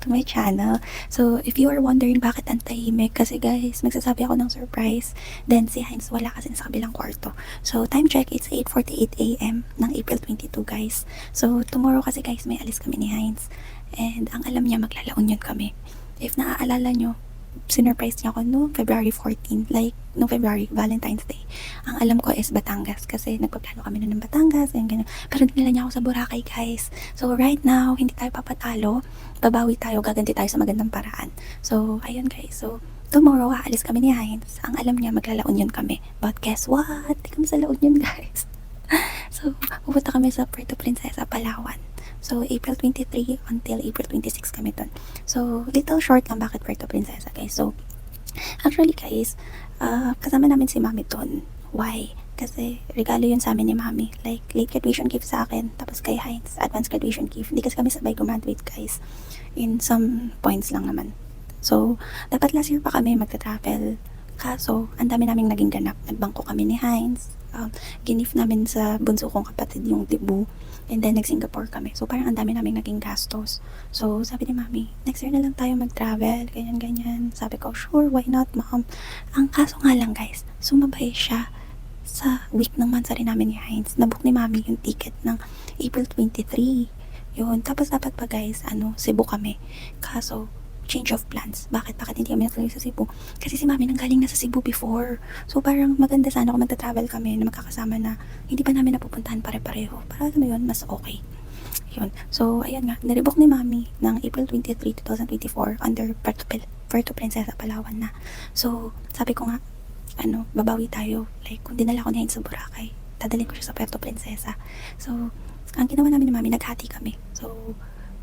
back to my channel. So, if you are wondering bakit ang tahimik, kasi guys, magsasabi ako ng surprise. Then, si Heinz wala kasi sa kabilang kwarto. So, time check, it's 8:48 AM ng April 22, guys. So, tomorrow kasi guys, may alis kami ni Heinz. And, ang alam niya, maglalaon yun kami. If naaalala nyo, sinurprise niya ako no February 14, like no February, Valentine's Day. Ang alam ko is Batangas kasi nagpaplano kami ng Batangas and ganyan. Pero dinala niya ako sa Boracay, guys. So right now, hindi tayo papatalo, babawi tayo, gaganti tayo sa magandang paraan. So ayun guys, so tomorrow aalis kami ni Heinz. Ang alam niya, maglalaon yun kami. But guess what? Di kami sa La Union, guys. So pupunta kami sa Puerto Princesa, Palawan. So, April 23 until April 26 kami dun. So, little short lang bakit Puerto Princesa, guys. So, actually, guys, kasama namin si Mami dun. Why? Kasi, regalo yun sa amin ni Mami. Like, late graduation gift sa akin. Tapos kay Heinz, advanced graduation gift. Hindi kasi kami sabay graduate, guys. In some points lang naman. So, dapat last year pa kami magta-travel. Kaso, ang dami naming naging ganap. Nagbangko kami ni Heinz. Ginif namin sa bunso kong kapatid yung Cebu. And then, nag-Singapore kami. So, parang ang dami namin naging gastos. So, sabi ni Mami, next year na lang tayo mag-travel. Ganyan-ganyan. Sabi ko, sure, why not, ma'am? Ang kaso nga lang, guys, sumabay siya sa week ng mansari namin ni Heinz. Nabook ni Mami yung ticket ng April 23. Yun. Tapos, dapat pa, guys, Cebu kami. Kaso, change of plans. Bakit hindi kami natuloy sa Cebu? Kasi si Mami nanggaling na sa Cebu before. So parang maganda sana kung magta-travel kami na magkakasama na hindi pa namin napupuntahan pare-pareho. Para alam mo yun, mas okay. Yun. So ayun nga, nirebook ni Mami ng April 23, 2024 under Puerto Princesa, Palawan na. So sabi ko nga, babawi tayo. Like kung dinala ko na yun sa Boracay, dadalhin ko siya sa Puerto Princesa. So ang ginawa namin ni Mami, naghati kami. So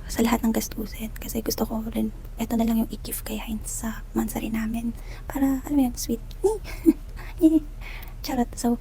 sa lahat ng gastusin. Kasi gusto ko rin, eto na lang yung i-gift kay Heinz sa mansari namin. Para, alam mo yun, sweet. Charot. So,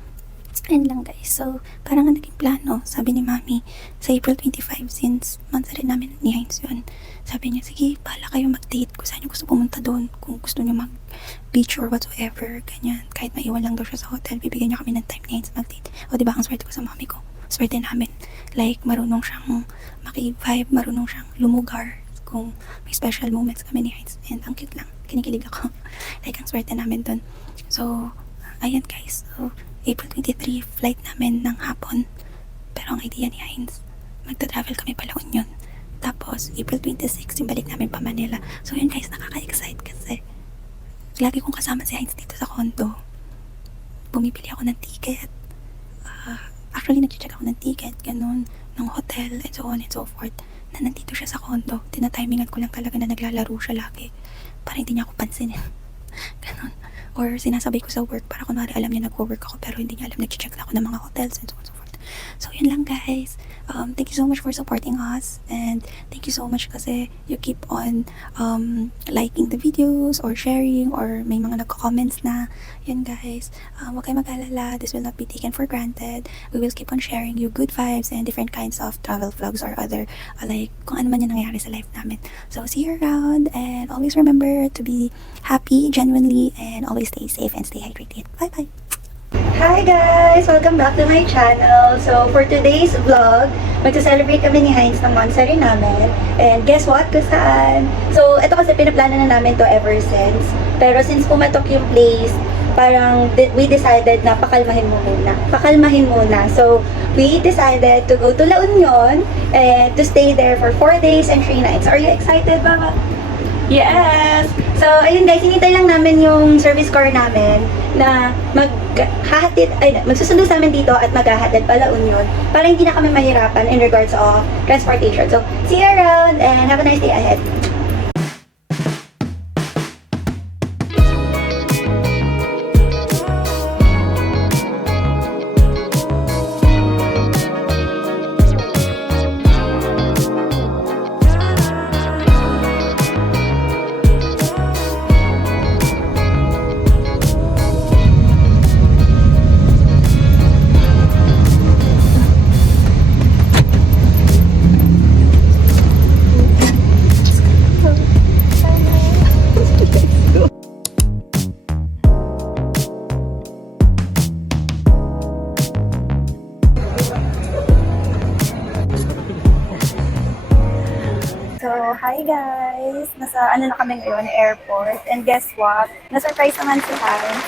ayun lang guys. So, parang ang naging plano, sabi ni Mami, sa April 25, since mansari namin ni Heinz yun, sabi niya, sige, bahala kayo mag-date. Kung saan niyo gusto pumunta doon. Kung gusto niyo mag-beach or whatsoever, ganyan. Kahit maiwan lang daw siya sa hotel, bibigyan niya kami ng time ni Heinz mag-date. O diba, ang swerte ko sa Mami ko. Swerte namin. Like, marunong siyang maki-vibe, marunong siyang lumugar kung may special moments kami ni Heinz. And ang cute lang. Kinikilig ako. Like, ang swerte namin dun. So, ayan guys. So, April 23, flight namin ng hapon. Pero ang idea ni Heinz, magta-travel kami pa La Union. Tapos, April 26, yung balik namin pa Manila. So, yun guys, nakaka-excite kasi lagi kong kasama si Heinz dito sa condo. Bumibili ako ng ticket. Actually, nag-check ako ng ticket, ganun, ng hotel, and so on and so forth, na nandito siya sa condo. Tinatimingan ko lang talaga na naglalaro siya lagi. Para hindi niya ako pansinin. Ganun. Or sinasabi ko sa work, para kunwari alam niya nag-work ako, pero hindi niya alam, nag-check lang ako ng mga hotels, and so on and so forth. So, yun lang guys. Thank you so much for supporting us. And thank you so much kasi you keep on liking the videos or sharing or may mga nagko-comments na. Yun guys. Huwag kayo mag-alala. This will not be taken for granted. We will keep on sharing you good vibes and different kinds of travel vlogs or other like kung ano man yung nangyayari sa life namin. So, see you around and always remember to be happy, genuinely, and always stay safe and stay hydrated. Bye-bye! Hi guys! Welcome back to my channel. So, for today's vlog, magsa-celebrate kami ni Heinz ng mansari namin. And guess what? Kung saan? So, ito kasi pinaplano na namin to ever since. Pero since pumatok yung place, parang we decided na pakalmahin muna. So, we decided to go to La Union and to stay there for 4 days and 3 nights. Are you excited, Mama? Yes! So, ayun guys, hinintay lang namin yung service car namin na magsusundo sa amin dito at maghahatid pa La Union para hindi na kami mahirapan in regards of transportation. So, see you around and have a nice day ahead. hi guys! Nasa ano na kami ngayon, airport. And guess what? Na-surprise naman si Hans.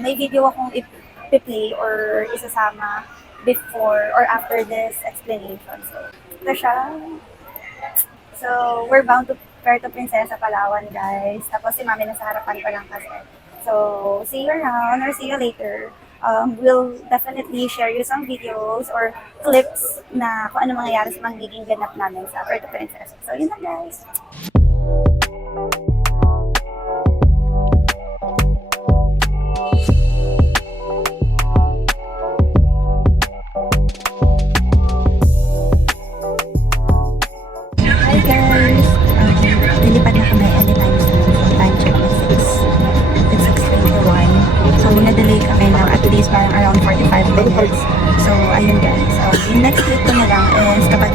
May video akong i-play or isasama before or after this explanation. So, ito siya. So, we're bound to Puerto Princesa, Palawan, guys. Tapos si Mami nasa harapan ko lang kasi. So, see you around or see you later. We'll definitely share you some videos or clips na kung ano mangyayari sa magiging ganap namin sa Puerto Princesa. So, yun na guys. Hi guys! Lilipad na kami anytime soon. Time check is 6:21. So, minadelay kami ng at least parang around 45 minutes. So, ayun guys. Yung next clip ko na lang is kapag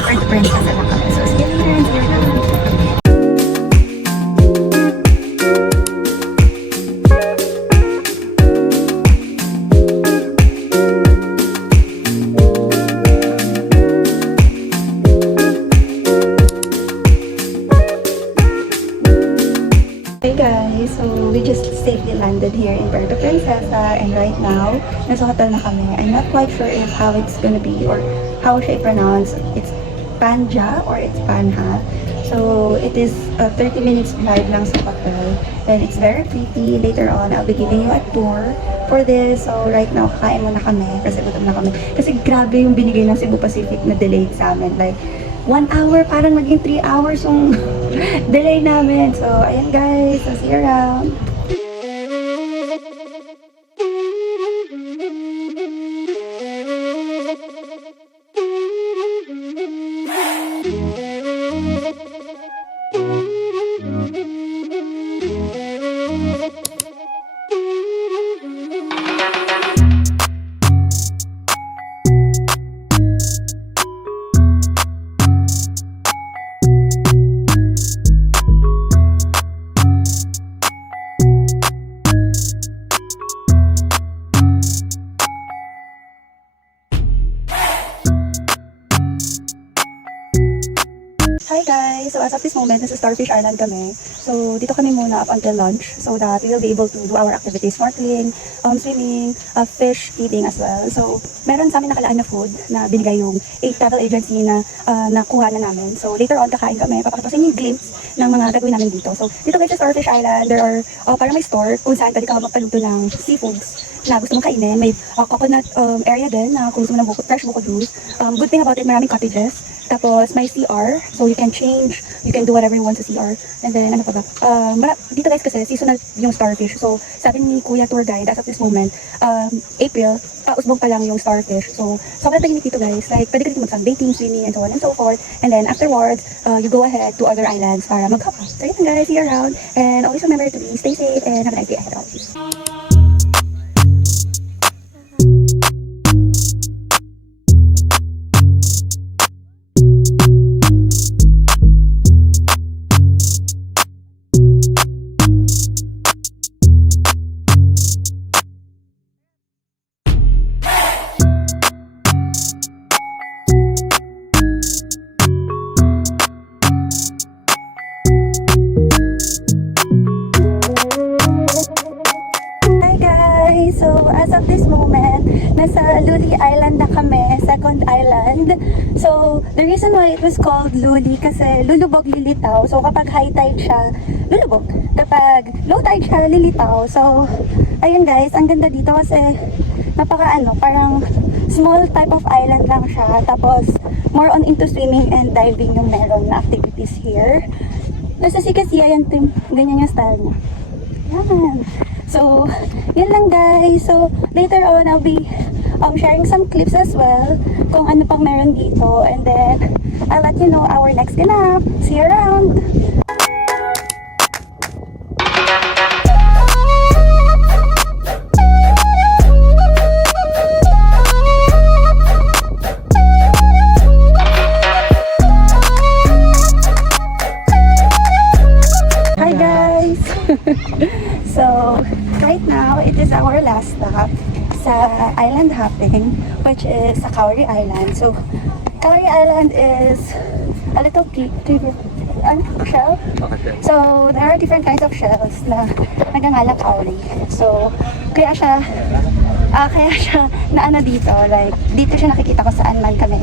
Puerto Princesa na kami. So, see you later and see you around. Hey guys, so we just safely landed here in Puerto Princesa and right now, nasa hotel na kami. I'm not quite sure if how it's gonna be or how should I pronounce. It's Panja or it's Panha. So it is 30 minutes drive lang sa hotel and it's very pretty. Later on, I'll be giving you a tour for this. So right now, kakain muna kami kasi gutom na kami. Kasi grabe yung binigay ng Cebu Pacific na delay sa amin. Like, 1 hour, parang maging 3 hours yung delay namin. So, ayan guys. So, see you around. Hi guys! So as of this moment, nasa Starfish Island kami. So dito kami muna up until lunch so that we will be able to do our activities, snorkeling, swimming, fish feeding as well. So meron sa amin nakalaan na food na binigay yung travel agency na nakuha na namin. So later on kakain kami, papakita sa inyo yung glimpse ng mga gagawin namin dito. So dito guys sa Starfish Island, there are parang may store kung saan pwede ka magpaluto ng seafoods na gusto mong kainin. May coconut area din na kung gusto mo ng fresh buko juice. Good thing about it, maraming cottages. Tapos may CR, so you can change, you can do whatever you want sa CR. And then ano pa ba? Dito guys kasi seasonal yung starfish. So sabi ni Kuya Tour Guide, as of this moment, April, usbong pa lang yung starfish. So sobrang tahimik dito guys. Like pwede ka dito mag-sunbathing, swimming, and so on and so forth. And then afterwards, you go ahead to other islands para mag-hop. So yun guys, see you around. And always remember to stay safe and have a nice day ahead of you. So, as of this moment, nasa Luli Island na kami, second island. So, the reason why it was called Luli kasi lulubog, lilitaw. So, kapag high tide siya, lulubog. Kapag low tide siya, lilitaw. So, ayun guys, ang ganda dito kasi parang small type of island lang siya. Tapos, more on into swimming and diving yung meron na activities here. Nasa Sikasiya yan, ganyan yung style niya. Yan. So, yun lang guys. So, later on, I'll be sharing some clips as well kung ano pang meron dito. And then, I'll let you know our next ganap. See you around! Hi guys! So, right now, it is our last stop sa island hopping, which is sa Kauri Island. So, Cowrie Island is a little shell. So, there are different kinds of shells na nagangalang cowrie. So, kaya siya na ano dito, like, dito siya nakikita ko saan man kami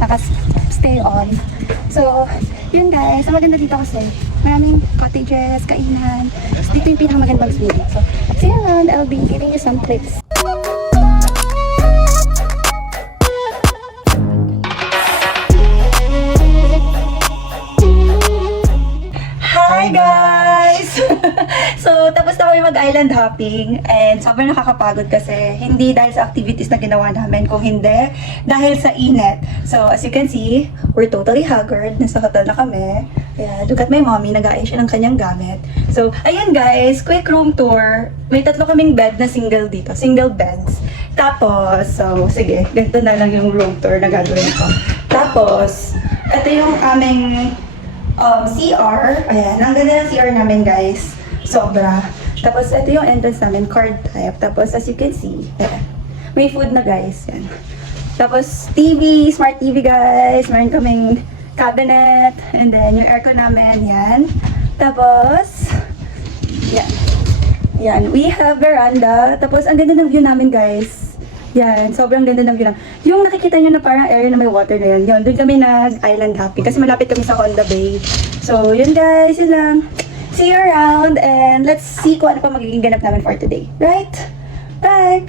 naka-stay on. So, yun guys, ang maganda dito kasi, maraming cottages, kainan. Dito yung pinakamagandang swimming. So, see you around, I'll be giving you some clips. Hi guys! So, tapos na kami mag-island hopping and sobrang nakakapagod kasi hindi dahil sa activities na ginawa namin, kung hindi dahil sa init. So, as you can see, we're totally haggard. Nasa hotel na kami. Kaya, look at my mommy, nag-aayos siya ng kanyang gamit. So, ayan guys, quick room tour. May 3 kaming bed na single dito, single beds. Tapos, so, sige, ganito na lang yung room tour na gagawin ko. Tapos, ito yung aming CR. Ayan, ang ganda ng CR namin guys. Sobra. Tapos ito yung entrance namin, card type. Tapos as you can see, ayan, may food na guys. Yan. Tapos TV, smart TV guys. Meron kaming cabinet. And then yung aircon namin, yan. Tapos, yan. Yan, we have veranda. Tapos ang ganda ng view namin guys. Yan, sobrang ganda ng view lang. Yung nakikita nyo na parang area na may water na yun, doon kami nag-island hopping kasi malapit kami sa Honda Bay. So, yun guys, yun lang. See you around and let's see kung ano pa magiging ganap namin for today. Right? Bye!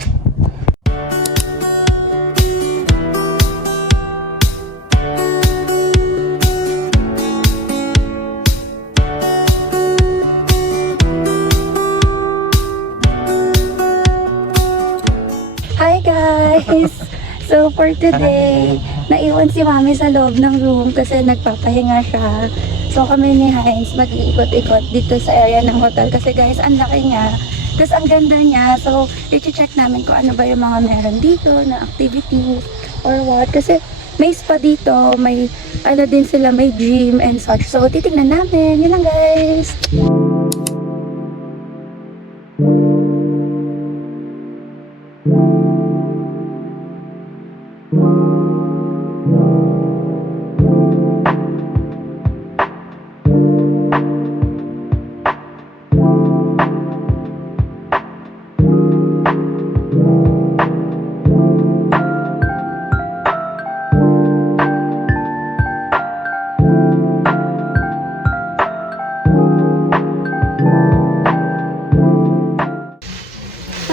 Hi guys! So for today, naiwan si Mami sa loob ng room kasi nagpapahinga siya. So kami ni Heinz mag-iikot-ikot dito sa area ng hotel kasi guys, ang laki niya. Tapos ang ganda niya. So i-check namin kung ano ba yung mga meron dito na activity or what. Kasi may spa dito, may ano din sila, may gym and such. So titignan namin. Yun lang guys!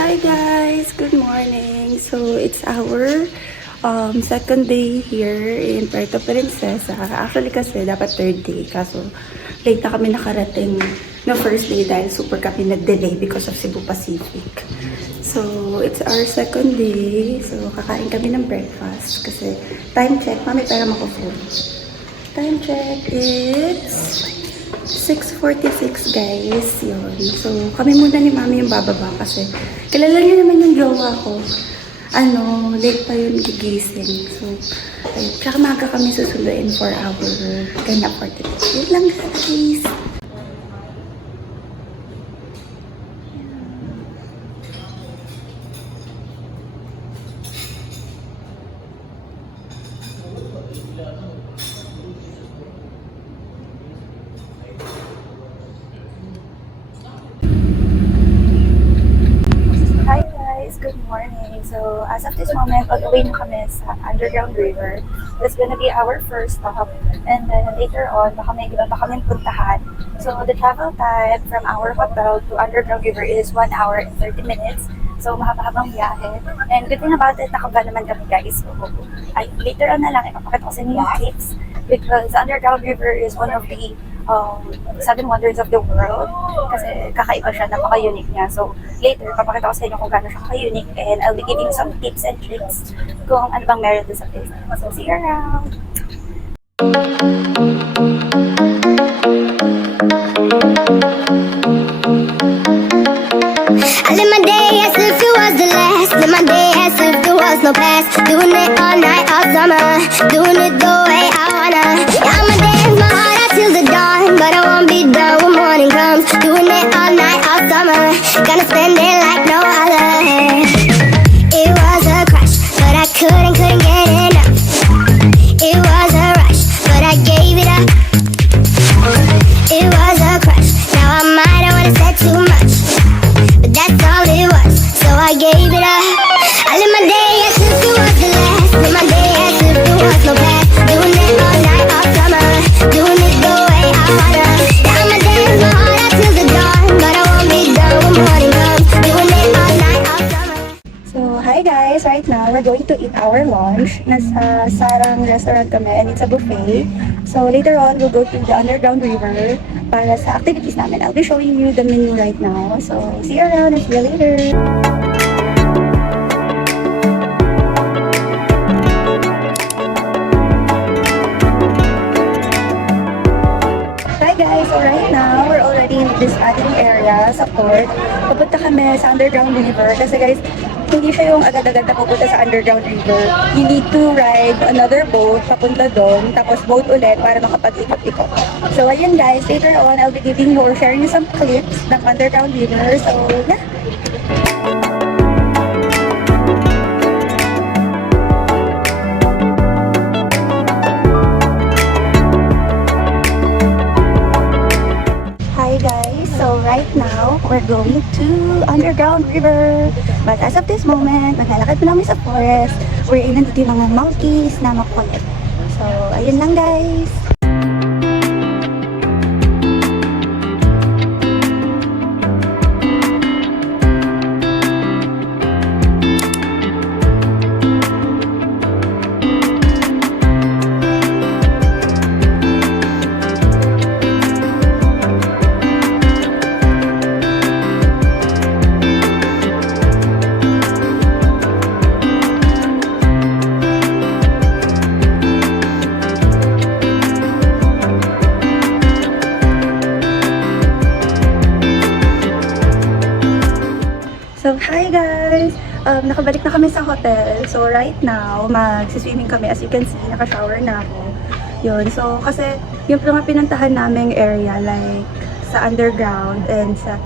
Hi guys! Good morning! So, it's our second day here in Puerto Princesa. Actually kasi, dapat third day. Kaso, late na kami nakarating no first day dahil super kami na-delay because of Cebu Pacific. So, it's our second day. So, kakain kami ng breakfast. Kasi, time check. Mami, pera mako-phone. Time check, it's 6:46 guys, yun. So, kami muna ni Mami yung bababa kasi kilala niyo naman yung jowa ko. Ano, late pa yun gigising. So, ayun. Tsaka maaga kami susunduin for our ganap for today. Yun lang guys. Hi guys, good morning. So, as of this moment, pag-uwi na kami sa Underground River. That's gonna be our first stop. And then later on, baka may iba pa kami puntahan. So, the travel time from our hotel to Underground River is 1 hour and 30 minutes. So, mahaba-habang biyahe. And good thing about it, nakaba naman kami guys. So, later on na lang, ipapakita ko sa inyo yung clips. Because Underground River is one of the 7 wonders of the world. Kasi kakaiba siya, napaka-unique niya. So, later, papakita ko sa inyo kung gaano siya ka-unique. And I'll be giving you some tips and tricks kung ano bang meron doon sa place. So, see you around! I live my day as if it was the last. Live my day as if there was no past. Doing it all night, all summer. Doing it the way I wanna. Yeah, I'ma dance my heart out till the dawn. But I won't be done when morning comes. Doing it all night, all summer. Gonna spend it like no other. It was a crush, but I couldn't get enough. It was to eat our lunch. Nasa Sarang restaurant kami and it's a buffet. So later on, we'll go to the underground river para sa activities namin. I'll be showing you the menu right now. So see you around and see you later. Hi guys, so right now, we're already in this ating area sa port. Papunta kami sa underground river kasi guys, hindi siya yung agad-agad na pupunta sa underground river. You need to ride another boat papunta doon, tapos boat ulit para makapag-ikot-ikot. So ayun guys, later on, I'll be giving you or sharing you some clips ng underground river. So yeah. Hi guys, so right now we're going to underground river. But as of this moment, maglalakad pa namin sa forest. We're in nandito yung mga monkeys na makulit. So ayun lang guys. So, hi guys! Nakabalik na kami sa hotel. So, right now, magsiswimming kami. As you can see, naka-shower na ako. Yun. So, kasi yung mga pinuntahan naming area, like sa underground and sa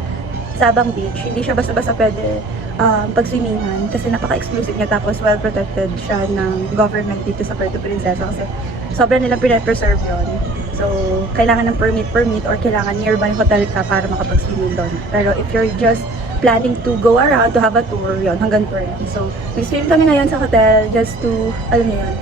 Sabang Beach, hindi siya basta-basta pwede pag-swimmingan kasi napaka-exclusive niya tapos well-protected siya ng government dito sa Puerto Princesa kasi sobrang nilang pinapreserve yun. So, kailangan ng permit or kailangan nearby hotel ka para makapag-swimming doon. Pero if you're just planning to go around to have a tour, yun, hanggang tour yan. So, nag-swim kami ngayon sa hotel just to, alam niyo yun,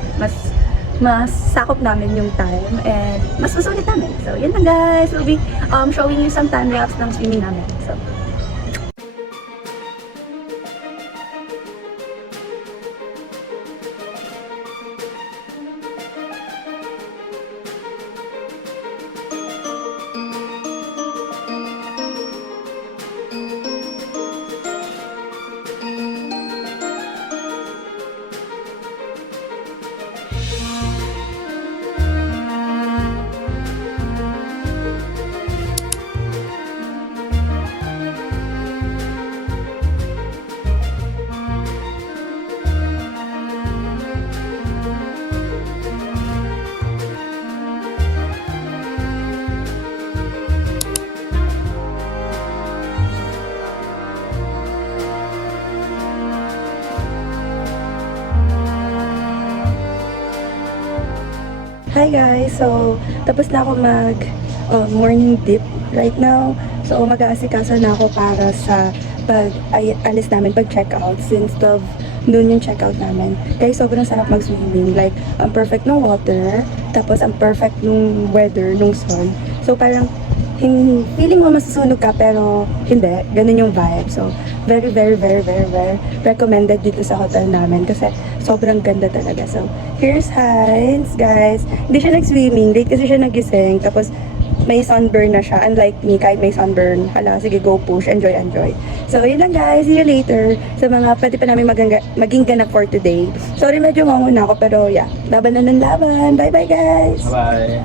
mas sakop namin yung time and mas masulit namin. So, yun lang guys. We'll be showing you some time-lapse ng swimming namin. So, hi guys! So, tapos na ako mag morning dip right now. So, mag-aasikaso na ako para sa alis namin, pag-checkout since 12 noon yung checkout namin. Guys, sobrang sarap mag-swimming. Like, ang perfect ng water, tapos ang perfect ng weather, ng sun. So, parang feeling mo masusunog ka pero hindi, ganun yung vibe. So, very recommended dito sa hotel namin kasi sobrang ganda talaga. So, here's Heinz, guys. Hindi siya nag-swimming, late kasi siya nagising. Tapos, may sunburn na siya. Unlike me, kahit may sunburn, hala, sige, go push, enjoy. So, yun lang guys. See you later sa mga pwede pa namin maging ganap for today. Sorry, medyo mamuna ako, pero yeah, laban na ng laban. Bye-bye guys! Bye.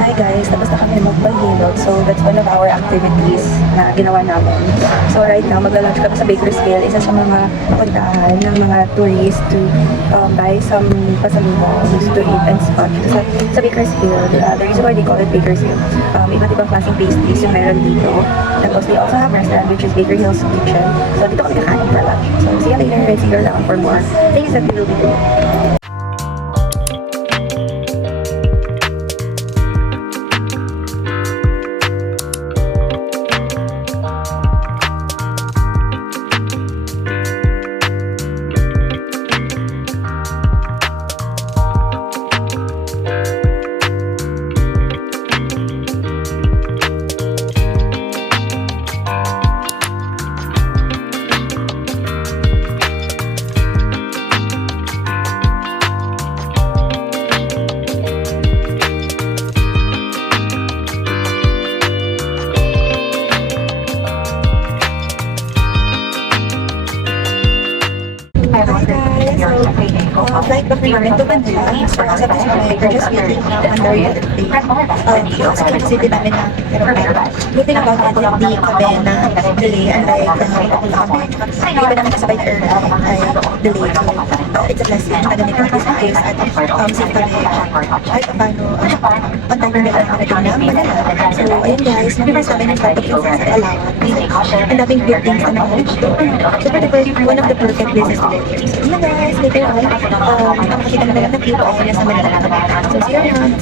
Hi guys, tapos na kami magpahilot. So that's one of our activities na ginawa namin. So right now, magla-lunch kami sa Bakersfield. Isa sa mga puntahan ng mga tourists to buy some pasalubos to eat and spot. Sa Bakersfield, the reason why they call it Bakersfield, iba't ibang klaseng pastries yung meron dito. Tapos we also have restaurant which is Baker Hills Kitchen. So dito kami kakain for lunch. So see you later and see you around for more things that we will be doing. flight back namin to Manila. So, as of this moment, we're just waiting na on the real update. I-oxygen yung city namin na aeroplano. Good thing about it, hindi kami na delay. Unlike papunta kami. Tsaka yung iba namin kasabay na airline ay delayed. So, it's a blessing na ganito at least ayos at safe kami. Kahit paano, on time na gano'n namin na Manila. So, ayun guys, nag-reverse namin yung Puerto Princesa at Alawat. Ang daming buildings na naman. Super duper, one of the perfect places to live. So, yun guys, later on, makakita na lang ng view area sa Manila. So, see you around.